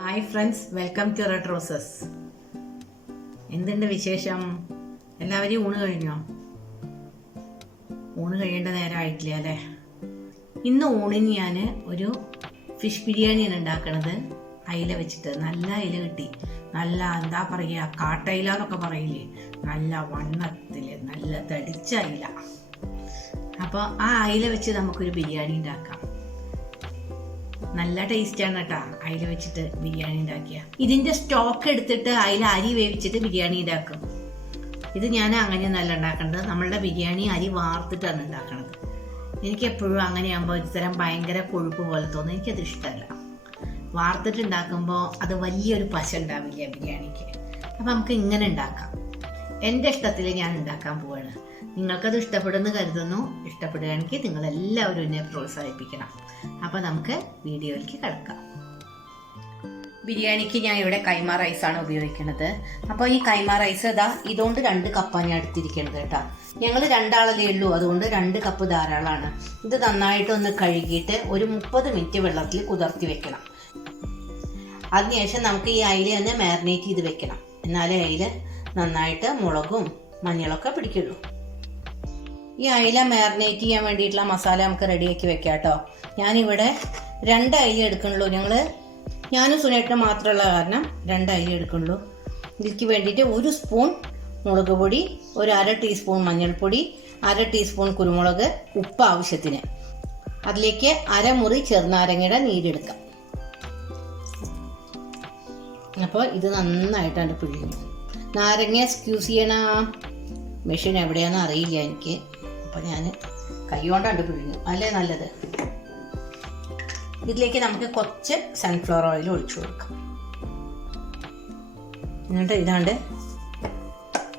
Hi friends, welcome to Red Roses. എന്തുണ്ട് വിശേഷം? എല്ലാവരെയും ഊണ് കഴിഞ്ഞോ? ഊണ് കഴിയേണ്ട നേരം ആയിട്ടില്ല അല്ലേ? ഇന്ന് ഊണിന് ഞാൻ ഒരു ഫിഷ് ബിരിയാണിയാണ് ഉണ്ടാക്കണത്. അയില വെച്ചിട്ട് നല്ല അയില കിട്ടി. നല്ല എന്താ പറയുക, കാട്ടയില എന്നൊക്കെ പറയില്ലേ, നല്ല വണ്ണത്തിൽ നല്ല തടിച്ച അയില. അപ്പോൾ ആ അയില വെച്ച് നമുക്കൊരു ബിരിയാണി ഉണ്ടാക്കാം. നല്ല ടേസ്റ്റാണ് കേട്ടോ അയില വെച്ചിട്ട് ബിരിയാണി ഉണ്ടാക്കിയ. ഇതിന്റെ സ്റ്റോക്ക് എടുത്തിട്ട് അയില അരി വേവിച്ചിട്ട് ബിരിയാണി ഉണ്ടാക്കും. ഇത് ഞാൻ അങ്ങനെയൊന്നല്ല ഉണ്ടാക്കുന്നത്. നമ്മളുടെ ബിരിയാണി അരി വാർത്തിട്ടാണ് ഉണ്ടാക്കണത്. എനിക്ക് എപ്പോഴും അങ്ങനെയാകുമ്പോൾ ഒരു തരം ഭയങ്കര കൊഴുപ്പ് പോലെ തോന്നും. എനിക്കത് ഇഷ്ടമല്ല. വാർത്തിട്ട് ഉണ്ടാക്കുമ്പോൾ അത് വലിയൊരു പശ ഉണ്ടാവില്ല ബിരിയാണിക്ക്. അപ്പം നമുക്ക് ഇങ്ങനെ ഉണ്ടാക്കാം. എൻ്റെ ഇഷ്ടത്തിൽ ഞാൻ ഉണ്ടാക്കാൻ പോവാണ്. നിങ്ങൾക്കത് ഇഷ്ടപ്പെടുമെന്ന് കരുതുന്നു. ഇഷ്ടപ്പെടുകയാണെങ്കിൽ നിങ്ങളെല്ലാവരും എന്നെ പ്രോത്സാഹിപ്പിക്കണം. അപ്പോൾ നമുക്ക് വീഡിയോയിലേക്ക് കിടക്കാം. ബിരിയാണിക്ക് ഞാൻ ഇവിടെ കൈമ റൈസാണ് ഉപയോഗിക്കുന്നത്. അപ്പോൾ ഈ കൈമ റൈസ് ഇതുകൊണ്ട് 2 കപ്പാണ് ഞാൻ എടുത്തിരിക്കുന്നത് കേട്ടോ. ഞങ്ങൾ 2 ആളല്ലേ ഉള്ളൂ, അതുകൊണ്ട് 2 കപ്പ് ധാരാളമാണ്. ഇത് നന്നായിട്ടൊന്ന് കഴുകിയിട്ട് ഒരു 30 മിനിറ്റ് വെള്ളത്തിൽ കുതിർത്തി വെക്കണം. അതിനുശേഷം നമുക്ക് ഈ അയില തന്നെ മാരിനേറ്റ് ചെയ്ത് വെക്കണം. എന്നാലേ അയില നന്നായിട്ട് മുളകും മഞ്ഞളൊക്കെ പിടിക്കുള്ളൂ. ഈ അയില മാരിനേറ്റ് ചെയ്യാൻ വേണ്ടിയിട്ടുള്ള മസാല നമുക്ക് റെഡിയാക്കി വെക്കാം കേട്ടോ. ഞാനിവിടെ 2 അയില എടുക്കണുള്ളൂ. ഞാനും സുനേട്ടനും മാത്രമുള്ള കാരണം 2 അയില എടുക്കണുള്ളൂ. ഇതിലേക്ക് വേണ്ടിയിട്ട് 1 സ്പൂൺ മുളക് പൊടി, ഒരു 1/2 ടീസ്പൂൺ മഞ്ഞൾപ്പൊടി, 1/2 ടീസ്പൂൺ കുരുമുളക്, ഉപ്പ് ആവശ്യത്തിന്. അതിലേക്ക് 1/2 മുറി ചെറുനാരങ്ങയുടെ നീരെടുക്കാം. അപ്പോൾ ഇത് നന്നായിട്ടാണ് പിഴിഞ്ഞു. നാരങ്ങ സ്ക്യൂസ് ചെയ്യണ മെഷീൻ എവിടെയാണെന്ന് അറിയില്ല എനിക്ക്. അപ്പോൾ ഞാൻ കൈ കൊണ്ടാണ്ട് പിഴിഞ്ഞു, അല്ലേ നല്ലത്. ഇതിലേക്ക് നമുക്ക് കുറച്ച് സൺഫ്ലവർ ഓയിൽ ഒഴിച്ചു കൊടുക്കാം. എന്നിട്ട് ഇതാണ്ട്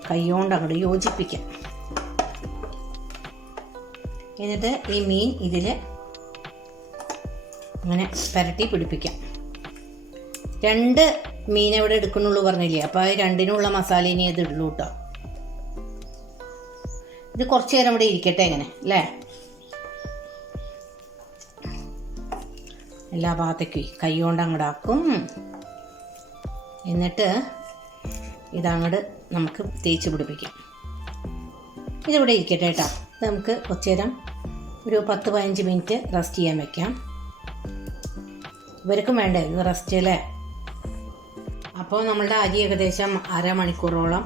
കൈ കൊണ്ട് അങ്ങോട്ട് യോജിപ്പിക്കാം. എന്നിട്ട് ഈ മീൻ ഇതിൽ അങ്ങനെ പുരട്ടി പിടിപ്പിക്കാം. 2 മീൻ എവിടെ എടുക്കണുള്ളൂ പറഞ്ഞില്ലേ, അപ്പോൾ 2-നുള്ള മസാല ഇനി ഇത് ഇടുള്ളൂ കേട്ടോ. ഇത് കുറച്ച് നേരം ഇവിടെ ഇരിക്കട്ടെ ഇങ്ങനെ അല്ലേ. എല്ലാ ഭാഗത്തേക്കും കൈ കൊണ്ട് അങ്ങോട്ട് ആക്കും. എന്നിട്ട് ഇതങ്ങോട്ട് നമുക്ക് തേച്ച് പിടിപ്പിക്കാം. ഇതിവിടെ ഇരിക്കട്ടെ കേട്ടോ. ഇത് നമുക്ക് കുറച്ച് നേരം ഒരു 10-15 മിനിറ്റ് റെസ്റ്റ് ചെയ്യാൻ വെക്കാം. ഇവർക്കും വേണ്ടേ ഇത് റെസ്റ്റ് അല്ലേ. അപ്പോൾ നമ്മളുടെ അരി ഏകദേശം 1/2 മണിക്കൂറോളം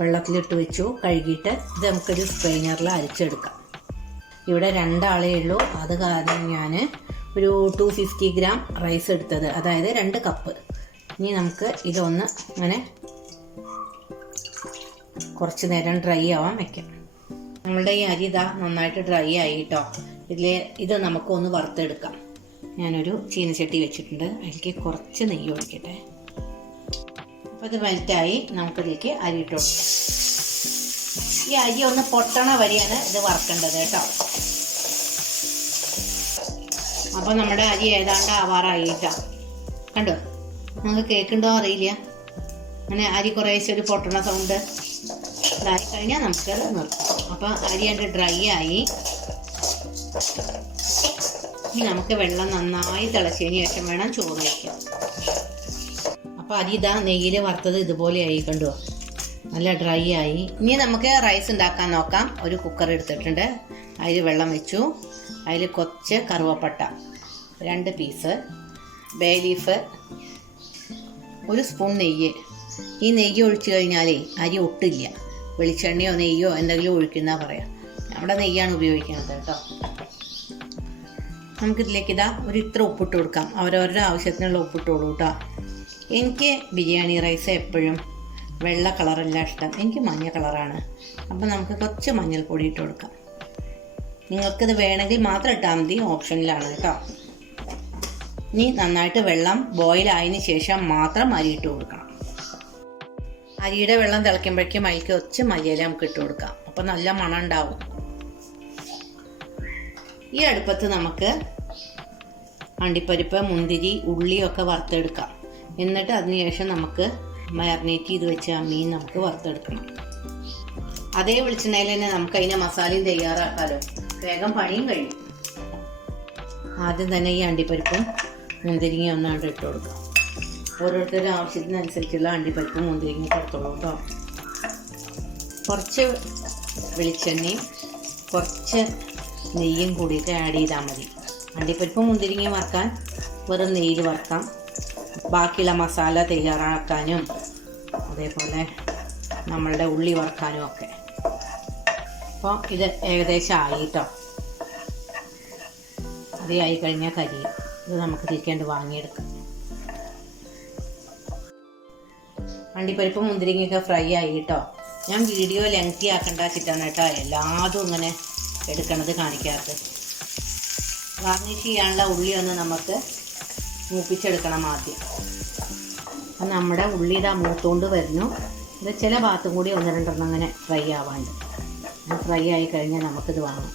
വെള്ളത്തിലിട്ട് വെച്ചു, കഴുകിയിട്ട് ഇത് നമുക്കൊരു സ്ട്രെയിനറിൽ അരിച്ചെടുക്കാം. ഇവിടെ 2 ആളേ ഉള്ളൂ, അത് കാരണം ഞാൻ ഒരു 250 ഗ്രാം റൈസ് എടുത്തത്, അതായത് 2 കപ്പ്. ഇനി നമുക്ക് ഇതൊന്ന് അങ്ങനെ കുറച്ച് നേരം ഡ്രൈ ആവാൻ വെക്കാം. നമ്മളുടെ ഈ അരി നന്നായിട്ട് ഡ്രൈ ആയി കേട്ടോ. ഇത് നമുക്കൊന്ന് വറുത്തെടുക്കാം. ഞാനൊരു ചീനച്ചട്ടി വെച്ചിട്ടുണ്ട്, അതിലേക്ക് കുറച്ച് നെയ്യ് ഒഴിക്കട്ടെ. അപ്പോൾ ഇത് മെൽറ്റായി. നമുക്കിതിലേക്ക് അരി ഇട്ട് കൊടുക്കാം. ഈ അരി ഒന്ന് പൊട്ടണ വരെയാണ് ഇത് വറക്കേണ്ടത് കേട്ടോ. അപ്പോൾ നമ്മുടെ അരി ഏതാണ്ട് ആവാറായിട്ടോ. കണ്ടോ, നമുക്ക് കേൾക്കുന്നുണ്ടോ അറിയില്ല. അങ്ങനെ അരി കുറേശ്ശെ ഒരു പൊട്ടണ സൗണ്ട് ഇതായി കഴിഞ്ഞാൽ നമുക്കത് നിർത്താം. അപ്പോൾ അരി അതിൻ്റെ ഡ്രൈ ആയി. ഇനി നമുക്ക് വെള്ളം നന്നായി തിളച്ചതിന് ശേഷം വേണം ചോറ് വയ്ക്കാം. അപ്പോൾ അരി നെയ്യിൽ വറുത്തത് ഇതുപോലെ ആയി, കണ്ടോ, നല്ല ഡ്രൈ ആയി. ഇനി നമുക്ക് റൈസ് ഉണ്ടാക്കാൻ നോക്കാം. ഒരു കുക്കർ എടുത്തിട്ടുണ്ട്, അതിൽ വെള്ളം വെച്ചു. അതിൽ കുറച്ച് കറുവപ്പട്ട, 2 പീസ് ബേ ലീഫ്, 1 സ്പൂൺ നെയ്യ്. ഈ നെയ്യ് ഒഴിച്ചു കഴിഞ്ഞാലേ അരി ഒട്ടില്ല. വെളിച്ചെണ്ണയോ നെയ്യോ എന്തെങ്കിലും ഒഴിക്കുന്ന പറയാം. നമ്മുടെ നെയ്യാണ് ഉപയോഗിക്കുന്നത് കേട്ടോ. നമുക്കിതിലേക്ക് ഒരു ഇത്ര ഉപ്പിട്ട് കൊടുക്കാം. അവരവരുടെ ആവശ്യത്തിനുള്ള ഉപ്പിട്ടോളൂ കേട്ടോ. എനിക്ക് ബിരിയാണി റൈസ് എപ്പോഴും വെള്ള കളറല്ല ഇഷ്ടം, എനിക്ക് മഞ്ഞ കളറാണ്. അപ്പോൾ നമുക്ക് കുറച്ച് മഞ്ഞൾപ്പൊടി ഇട്ട് കൊടുക്കാം. നിങ്ങൾക്കിത് വേണമെങ്കിൽ മാത്രം ഇട്ടാൽ മതി, ഓപ്ഷനിലാണ് കേട്ടോ. ഇനി നന്നായിട്ട് വെള്ളം ബോയിലായതിന് ശേഷം മാത്രം അരി ഇട്ട് കൊടുക്കണം. അരിയുടെ വെള്ളം തിളയ്ക്കുമ്പോഴേക്കും അതിലേക്ക് കുറച്ച് മല്ലിയില നമുക്ക് ഇട്ട് കൊടുക്കാം. അപ്പോൾ നല്ല മണം ഉണ്ടാവും. ഈ അടുപ്പത്ത് നമുക്ക് അണ്ടിപ്പരിപ്പ്, മുന്തിരി, ഉള്ളിയൊക്കെ വറുത്തെടുക്കാം. എന്നിട്ട് അതിനുശേഷം നമുക്ക് മാരിനേറ്റ് ചെയ്ത് വെച്ച മീൻ നമുക്ക് വറുത്തെടുക്കണം. അതേ വെളിച്ചെണ്ണയിൽ തന്നെ നമുക്ക് അതിൻ്റെ മസാലയും തയ്യാറാക്കാമല്ലോ. വേഗം പണിയും കഴിയും. ആദ്യം തന്നെ ഈ അണ്ടിപ്പരിപ്പും മുന്തിരിങ്ങ ഒന്നാണ്ട് ഇട്ട് കൊടുക്കാം. ഓരോരുത്തരുടെ ആവശ്യത്തിനനുസരിച്ചുള്ള അണ്ടിപ്പരിപ്പ് മുന്തിരിങ്ങ കൊടുത്തോളൂ കേട്ടോ. കുറച്ച് വെളിച്ചെണ്ണയും കുറച്ച് നെയ്യും കൂടിയിട്ട് ആഡ് ചെയ്താൽ മതി. അണ്ടിപ്പരിപ്പ് മുന്തിരിങ്ങ വറുക്കാൻ വെറും നെയ്യിൽ വറുക്കാം. ബാക്കിയുള്ള മസാല തയ്യാറാക്കാനും അതേപോലെ നമ്മളുടെ ഉള്ളി വറുക്കാനും ഒക്കെ. അപ്പോൾ ഇത് ഏകദേശം ആയി കേട്ടോ. അത് ആയി കഴിഞ്ഞാൽ കരിയും. ഇത് നമുക്ക് തിരിക്കേണ്ട വാങ്ങിയെടുക്കാം. അണ്ടിപ്പരിപ്പ് മുന്തിരിങ്ങയൊക്കെ ഫ്രൈ ആയി കേട്ടോ. ഞാൻ വീഡിയോ ലെങ്തി ആക്കണ്ട വെച്ചിട്ടാണ് കേട്ടോ എല്ലാതും ഇങ്ങനെ എടുക്കണത് കാണിക്കാത്തത്. ഗാർണിഷ് ചെയ്യാനുള്ള ഉള്ളി ഒന്ന് നമുക്ക് മൂപ്പിച്ചെടുക്കണം ആദ്യം. അപ്പം നമ്മുടെ ഉള്ളി ഇതാ മൂത്തുകൊണ്ട് വരുന്നു. ഇത് ചില ഭാഗത്തും കൂടി 1-2 അങ്ങനെ ഫ്രൈ ആവാണ്ട്. ഫ്രൈ ആയി കഴിഞ്ഞാൽ നമുക്കിത് വാങ്ങാം.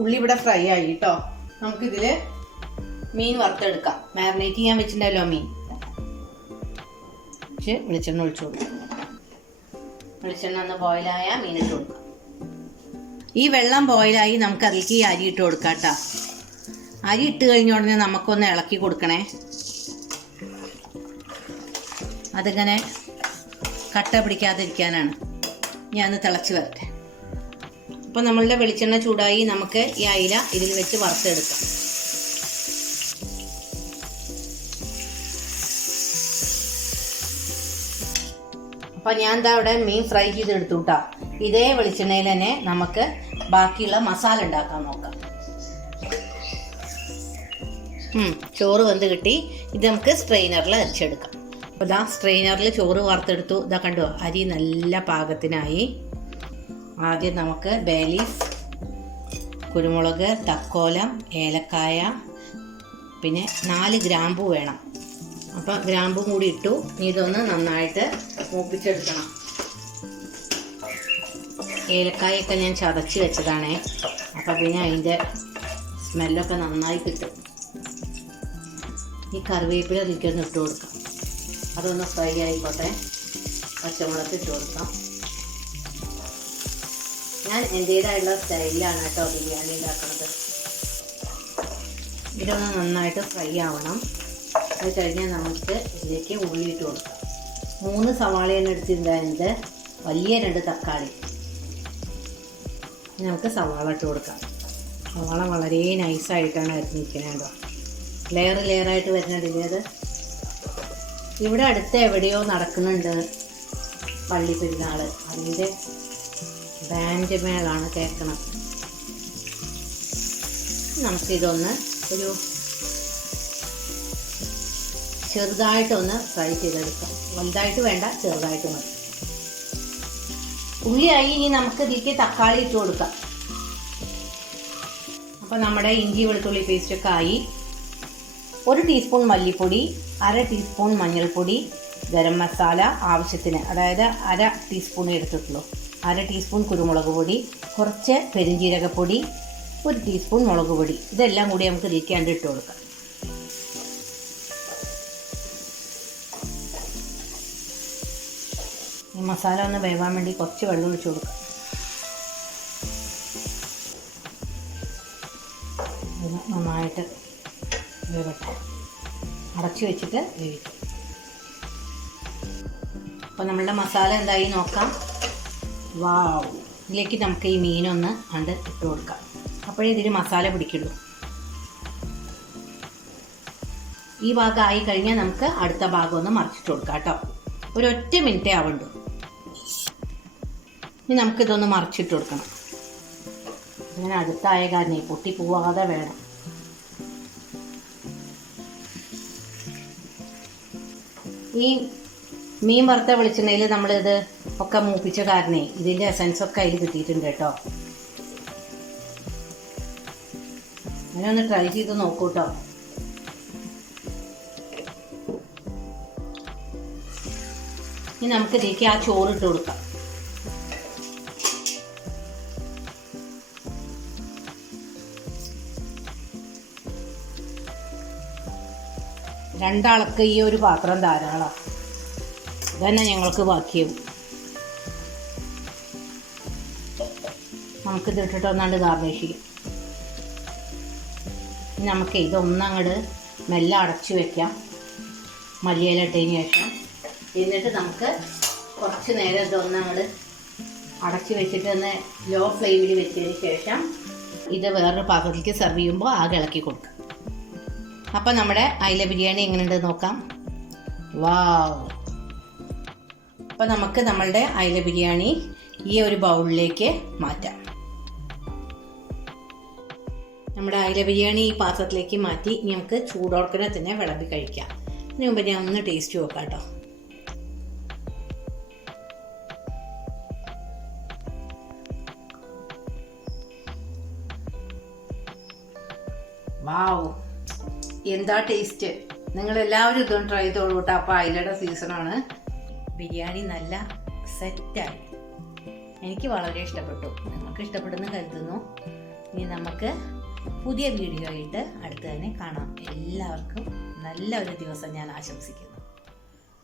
ഉള്ളി ഇവിടെ ഫ്രൈ ആയി കേട്ടോ. നമുക്കിതിൽ മീൻ വറുത്തെടുക്കാം. മാരിനേറ്റ് ചെയ്യാൻ വെച്ചിട്ടുണ്ടല്ലോ മീൻ. വെളിച്ചെണ്ണ ഒഴിച്ചു കൊടുക്കാം. വെളിച്ചെണ്ണ ഒന്ന് ബോയിലായ മീൻ ഇട്ട് കൊടുക്കാം. ഈ വെള്ളം ബോയിലായി നമുക്ക് അതിലേക്ക് ഈ അരി ഇട്ട് കൊടുക്കാം കേട്ടോ. അരി ഇട്ട് കഴിഞ്ഞ ഉടനെ നമുക്കൊന്ന് ഇളക്കി കൊടുക്കണേ. അതിങ്ങനെ കട്ട പിടിക്കാതിരിക്കാനാണ്. ഞാൻ തിളച്ച് വരട്ടെ. അപ്പോൾ നമ്മളുടെ വെളിച്ചെണ്ണ ചൂടായി. നമുക്ക് ഈ അയില ഇതിൽ വെച്ച് വറുത്തെടുക്കാം. അപ്പോൾ ഞാൻ എന്താ അവിടെ മീൻ ഫ്രൈ ചെയ്തെടുത്തു കേട്ടോ. ഇതേ വെളിച്ചെണ്ണയിൽ തന്നെ നമുക്ക് ബാക്കിയുള്ള മസാല ഉണ്ടാക്കാൻ നോക്കാം. ചോറ് വെന്ത് കിട്ടി. ഇത് നമുക്ക് സ്ട്രെയിനറിൽ അരിച്ചെടുക്കാം. അപ്പോൾ ഇതാ സ്ട്രെയിനറിൽ ചോറ് വറുത്തെടുത്തു. ഇതാ കണ്ടോ, അരി നല്ല പാകത്തിനായി. ആദ്യം നമുക്ക് ബേ ലീഫ്, കുരുമുളക്, തക്കോലം, ഏലക്കായ, പിന്നെ 4 ഗ്രാമ്പു വേണം. അപ്പോൾ ഗ്രാമ്പും കൂടി ഇട്ടു. ഇതൊന്ന് നന്നായിട്ട് മൂപ്പിച്ചെടുക്കണം. ഏലക്കായൊക്കെ ഞാൻ ചതച്ച് വെച്ചതാണേ. അപ്പോൾ പിന്നെ അതിൻ്റെ സ്മെല്ലൊക്കെ നന്നായി കിട്ടും. ഈ കറിവേപ്പില അതിലേക്കൊന്ന് ഇട്ട് കൊടുക്കാം. അതൊന്ന് ഫ്രൈ ആയിക്കോട്ടെ. പച്ചമുളക് ഇട്ട് കൊടുക്കാം. ഞാൻ എൻ്റേതായിട്ടുള്ള സ്റ്റൈലിലാണ് കേട്ടോ ബിരിയാണി ഉണ്ടാക്കുന്നത്. ഇതൊന്ന് നന്നായിട്ട് ഫ്രൈ ആവണം. അത് കഴിഞ്ഞാൽ നമുക്ക് ഇതിലേക്ക് ഉള്ളി ഇട്ട് കൊടുക്കാം. 3 സവാളയാണ് എടുത്തിരുന്നത്. വലിയ 2 തക്കാളി. നമുക്ക് സവാള ഇട്ട് കൊടുക്കാം. സവാള വളരെ നൈസായിട്ടാണ് അരിഞ്ഞിരിക്കുന്നത്. ലെയറായിട്ട് വരുന്നുണ്ടല്ലേ അത്. ഇവിടെ അടുത്ത് എവിടെയോ നടക്കുന്നുണ്ട് പള്ളി പെരുന്നാൾ. അതിൻ്റെ ബാൻഡ് മേളാണ് കേൾക്കണം. നമുക്കിതൊന്ന് ഒരു ചെറുതായിട്ടൊന്ന് ഫ്രൈ ചെയ്തെടുക്കാം. വലുതായിട്ട് വേണ്ട, ചെറുതായിട്ട് മതി. ഉള്ളിയായി. ഇനി നമുക്ക് ഇതിലേക്ക് തക്കാളി ഇട്ട് കൊടുക്കാം. അപ്പോൾ നമ്മുടെ ഇഞ്ചി വെളുത്തുള്ളി പേസ്റ്റൊക്കെ ആയി. 1 ടീസ്പൂൺ മല്ലിപ്പൊടി, 1/2 ടീസ്പൂൺ മഞ്ഞൾപ്പൊടി, ഗരം മസാല ആവശ്യത്തിന്, അതായത് 1/2 ടീസ്പൂൺ എടുത്തിട്ടുള്ളൂ. 1/2 ടീസ്പൂൺ കുരുമുളക് പൊടി, കുറച്ച് പെരുംജീരകപ്പൊടി, 1 ടീസ്പൂൺ മുളക് പൊടി. ഇതെല്ലാം കൂടി നമുക്ക് ഇതിലേക്ക് ഇട്ട് കൊടുക്കാം. ഈ മസാല ഒന്ന് വേവാൻ വേണ്ടി കുറച്ച് വെള്ളം ഒഴിച്ച് കൊടുക്കാം. നന്നായിട്ട് വേവട്ടെ. അടച്ചു വെച്ചിട്ട് വേവിക്കും. അപ്പോൾ നമ്മളുടെ മസാല എന്തായി നോക്കാം. വാവ്. ഇതിലേക്ക് നമുക്ക് ഈ മീനൊന്ന് ഇട്ട് കൊടുക്കാം. അപ്പോഴേ ഇതിന് മസാല പിടിക്കുള്ളൂ. ഈ ഭാഗം ആയി കഴിഞ്ഞാൽ നമുക്ക് അടുത്ത ഭാഗം ഒന്ന് മറിച്ചിട്ട് കൊടുക്കാം കേട്ടോ. 1 മിനിറ്റേ ആവുള്ളൂ. ഇനി നമുക്കിതൊന്ന് മറിച്ചിട്ട് കൊടുക്കണം. ഇങ്ങനെ അടുത്തായ കാരണം പൊട്ടി പോവാതെ വേണം. ഈ മീൻ വറുത്ത വെളിച്ചെണ്ണയിൽ നമ്മളിത് ഒക്കെ മൂപ്പിച്ച കാരണേ ഇതിൻ്റെ എസൻസൊക്കെ അതിൽ കിട്ടിയിട്ടുണ്ട് കേട്ടോ. അങ്ങനെ ഒന്ന് ട്രൈ ചെയ്ത് നോക്കൂ കേട്ടോ. ഇനി നമുക്ക് ഇതിലേക്ക് ആ ചോറിട്ട് കൊടുക്കാം. രണ്ടാൾക്ക് ഈ ഒരു പാത്രം ധാരാളം. ഇതന്നെ ഞങ്ങൾക്ക് ബാക്കിയാവും. നമുക്കിത് ഇട്ടിട്ട് ഒന്നാണ്ട് ഗാർണിഷ് ചെയ്യാം. നമുക്ക് ഇതൊന്നങ്ങോട്ട് മെല്ലെ അടച്ചു വെക്കാം. മല്ലിയില ഇട്ടതിന് ശേഷം. എന്നിട്ട് നമുക്ക് കുറച്ച് നേരം ഇതൊന്ന് നമ്മൾ അടച്ച് വെച്ചിട്ട് ഒന്ന് ലോ ഫ്ലെയിമിൽ വെച്ചതിന് ശേഷം ഇത് വേറൊരു പാത്രത്തിലേക്ക് സെർവ് ചെയ്യുമ്പോൾ ആകെ ഇളക്കി കൊടുക്കുക. അപ്പം നമ്മുടെ അയില ബിരിയാണി എങ്ങനെയുണ്ട് നോക്കാം. വാവ്! അപ്പം നമുക്ക് നമ്മളുടെ അയില ബിരിയാണി ഈ ഒരു ബൗളിലേക്ക് മാറ്റാം. നമ്മുടെ അയില ബിരിയാണി ഈ പാത്രത്തിലേക്ക് മാറ്റി ഇനി നമുക്ക് ചൂടോടക്കനെ തന്നെ വിളമ്പി കഴിക്കാം. അതിന് മുമ്പ് ഞാൻ ഒന്ന് ടേസ്റ്റ് നോക്കാം കേട്ടോ. വാവ്, എന്താ ടേസ്റ്റ്! നിങ്ങളെല്ലാവരും ഇതൊന്ന് ട്രൈ ചെയ്തോളൂ കേട്ടോ. അപ്പോൾ അയിലയുടെ സീസണാണ്. ബിരിയാണി നല്ല സെറ്റായി. എനിക്ക് വളരെ ഇഷ്ടപ്പെട്ടു. നിങ്ങൾക്ക് ഇഷ്ടപ്പെടുന്നു കരുതുന്നു. ഇനി നമുക്ക് പുതിയ വീഡിയോ ആയിട്ട് അടുത്ത് തന്നെ കാണാം. എല്ലാവർക്കും നല്ല ഒരു ദിവസം ഞാൻ ആശംസിക്കുന്നു.